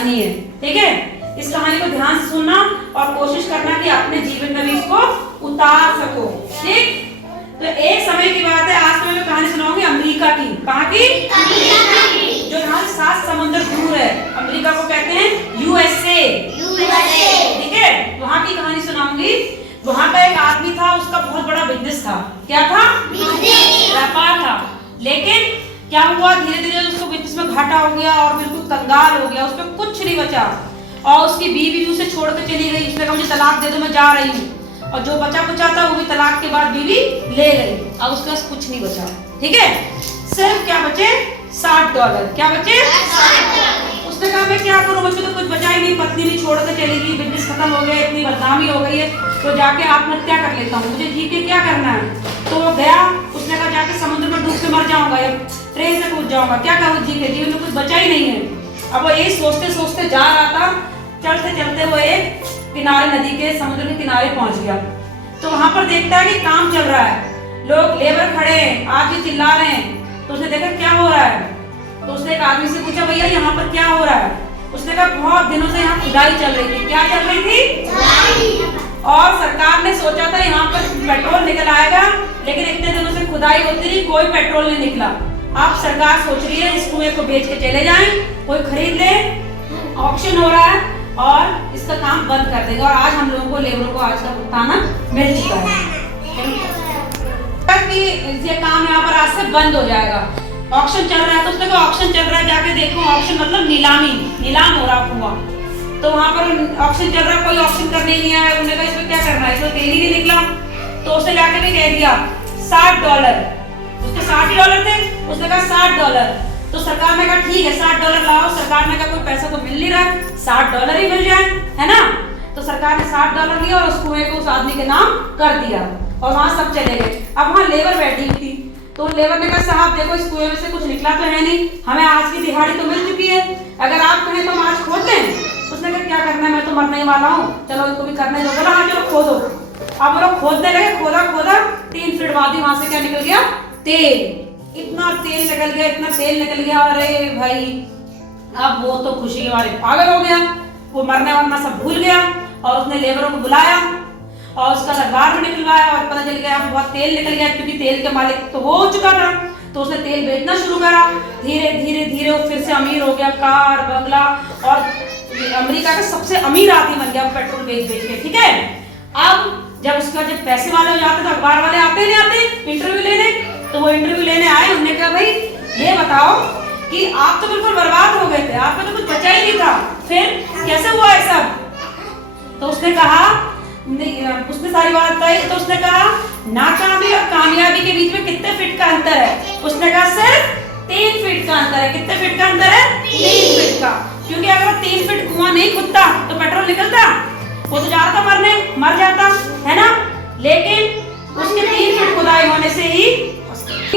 कहानी है। ठीक है, इस कहानी को ध्यान से सुनना और कोशिश करना कि अपने जीवन में भी इसको उतार सको। ठीक, तो एक समय की बात है, आज मैं कहानी सुनाऊंगी अमेरिका की। कहाँ की? अमेरिका की, जो यहाँ 7 समुद्र दूर है। अमेरिका को कहते हैं यूएसए। ठीक है, वहाँ की कहानी सुनाऊंगी। वहाँ का एक आदमी था, उसका बहुत बड़ा बिजनेस था। क्या था? व्यापार था। लेकिन क्या हुआ, धीरे धीरे उसको बिजनेस में घाटा हो गया और बिल्कुल कंगाल हो गया, उसको कुछ नहीं बचा। और उसकी बीवी उसे छोड़ के चली गई। उसने कहा मुझे तलाक दे दो, मैं जा रही हूँ। और जो बचा कुचा था वो भी तलाक के बाद बीवी ले गई। अब उसके पास कुछ नहीं बचा। ठीक है, सिर्फ क्या बचे? $60। क्या बचे? उसने कहा मैं क्या करूँ, मुझे तो कुछ बचा ही नहीं, पत्नी भी छोड़ के चली गई, बिजनेस खत्म हो गया, इतनी बदनामी हो गई है, तो जाके आत्महत्या कर लेता हूँ, मुझे जी के क्या करना है। तो वो गया, उसने कहा जाके समुद्र में डूब के मर जाऊंगा या ट्रेन से कूद जाऊंगा, क्या करूँ जी के, जीवन में कुछ बचा ही नहीं है। अब वो यही सोचते सोचते जा रहा था। चलते चलते वो एक किनारे, नदी के, समुद्र के किनारे पहुंच गया। तो वहां पर देखता है कि काम चल रहा है, लोग लेबर खड़े हैं, आदमी चिल्ला रहे हैं। तो उसने देखा क्या हो रहा है। तो उसने एक आदमी से पूछा भैया यहाँ पर क्या हो रहा है। उसने कहा बहुत दिनों से यहाँ खुदाई चल रही थी। क्या चल रही थी? और सरकार ने सोचा था यहाँ पर पेट्रोल निकल आएगा, लेकिन इतने दिनों से खुदाई होती रही, कोई पेट्रोल नहीं निकला। अब सरकार सोच रही है इस कुएं को बेच के चले जाएं, कोई खरीद ले, ऑक्शन हो रहा है और इसका काम बंद कर देगा। और आज हम लोगों को, लेबरों को आज का भुगतान मिल चुका है कि ये काम यहाँ पर आज से बंद हो जाएगा। ऑक्शन चल रहा है, तो उसने कहा ऑक्शन चल रहा है, जाके देखो। ऑक्शन मतलब नीलामी, नीलाम हो रहा हुआ। तो वहाँ पर ऑक्शन चल रहा है, कोई ऑक्शन करने नहीं आया। उन्होंने कहा इसमें क्या करना है, इसमें तेल ही नहीं निकला। तो उसे जाके भी कह दिया $60। उसके $60 थे, उसने कहा $60। तो सरकार ने कहा ठीक है $60 लाओ। सरकार ने कहा कोई पैसा तो मिल नहीं रहा, $60 ही मिल जाए, है ना। तो सरकार ने $60 लिया और उस कुएं को उस आदमी के नाम कर दिया और वहां सब चले गए। अब वहां लेबर बैठी थी, तो लेबर ने कहा साहब देखो इस कुएं में से कुछ निकला तो है नहीं, हमें आज की दिहाड़ी तो मिल चुकी है, अगर आप कहें तो हम आज खोद लें। उसने कहा क्या करना है, मैं तो मरने वाला हूँ, चलो इनको भी करने दो। बोला हाँ चलो खोदो। अब वो लोग खोदने लगे, खोदा खोदा 3 फीट बाद ही वहां से क्या निकल गया? तेल। इतना तेल निकल गया, इतना तेल निकल गया, अरे भाई अब वो तो खुशी के मारे पागल हो गया, वो मरने वरना सब भूल गया। और उसने लेबरों को बुलाया और उसका अखबार में निकलवाया और पता चल गया बहुत तेल निकल गया, क्योंकि तेल के मालिक तो वो हो चुका था। तो उसने तेल बेचना शुरू करा। धीरे धीरे धीरे वो फिर से अमीर हो गया, कार बंगला, और अमेरिका का सबसे अमीर आदमी बन गया पेट्रोल बेच बेच के। ठीक है, अब जब पैसे वाले हो जाते तो अखबार वाले आते नहीं आते इंटरव्यू लेने। तो वो इंटरव्यू लेने आए, उन्होंने कहा भाई ये बताओ कि आप तो बिल्कुल बर्बाद हो गए थे, आपको तो कुछ बचा ही नहीं था, फिर कैसे हुआ है सब। तो उसने कहा, उसने सारी बात बताई। तो उसने कहा नाकामी और कामयाबी के बीच में कितने फीट का अंतर है। उसने कहा सिर्फ 3 फीट का अंतर है। कितने फीट का अंतर है? 3 फीट का। क्योंकि अगर 3 फीट कुआं नहीं खुदता तो पेट्रोल निकलता, वो तो जा रहा था मरने, मर जाता, है ना। लेकिन उसके 3 फीट खुदाई होने से ही,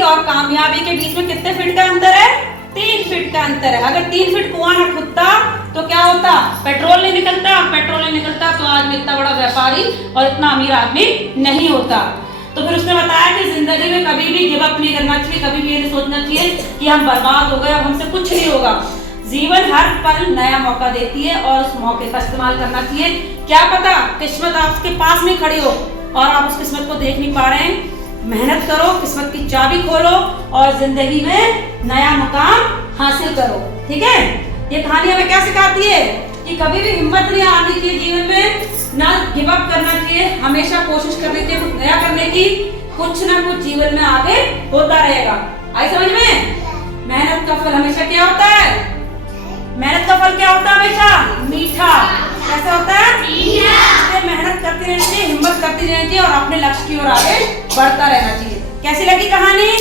और कामयाबी के बीच में कितने फीट का अंतर है? 3 फीट का अंतर है। अगर 3 फीट कुआं न खुदता तो क्या होता? पेट्रोल नहीं निकलता। पेट्रोल नहीं निकलता तो आज में इतना बड़ा व्यापारी और इतना अमीर आदमी नहीं होता। तो फिर उसने बताया कि जिंदगी में कभी भी गिव अप नहीं करना चाहिए, कभी भी ये नहीं सोचना चाहिए कि हम बर्बाद हो गए, अब हमसे कुछ नहीं होगा। जीवन हर पल नया मौका देती है और उस मौके का इस्तेमाल करना चाहिए। क्या पता किस्मत आपके पास में खड़ी हो और आप उस किस्मत को देख नहीं पा रहे हैं। मेहनत करो, किस्मत की चाबी खोलो और जिंदगी में नया मुकाम हासिल करो। ठीक है, ये कहानी हमें क्या सिखाती है कि कभी भी हिम्मत नहीं हारनी चाहिए जीवन में, ना गिव अप करना चाहिए, हमेशा कोशिश करनी चाहिए कुछ नया करने की। कुछ ना कुछ जीवन में आगे होता रहेगा। आई समझ में? मेहनत का फल हमेशा क्या होता है? मेहनत का फल क्या होता है? हमेशा मीठा। कैसा होता है? मीठा। मेहनत करती रहनी चाहिए, हिम्मत करती रहनी चाहिए और अपने लक्ष्य की ओर आगे बढ़ता रहना चाहिए। कैसी लगी कहानी?